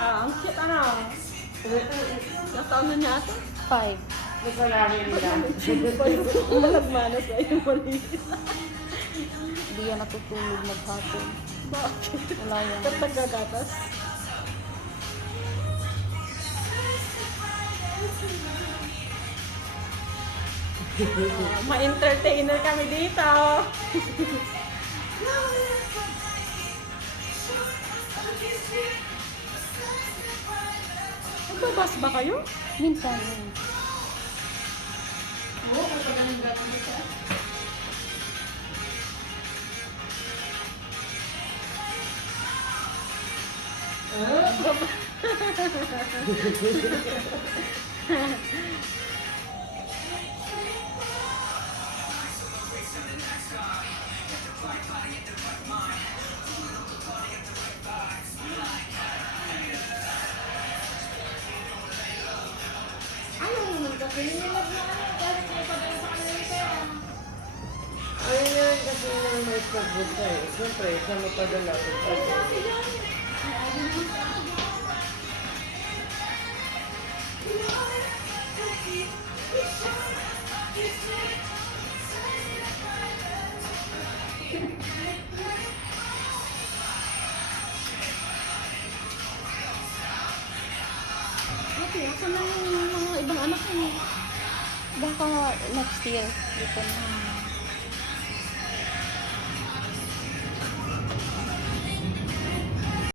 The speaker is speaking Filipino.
Ang cute ano. Nasaan na niya ito? 5. Nasalari nila. Nagmanas na yung maliit. Hindi yan natutulog maghapon. Bakit? Wala yan. Ba't nagkagatas? Ma-entertainer kami dito. Nagbabas ba kayo? Minsan yun. Ayun yan kasi nang may pagbuta eh. Siyempre, siya mapadala. Okay, ako na yung mga ibang anak ko. Baka next year. Dito na.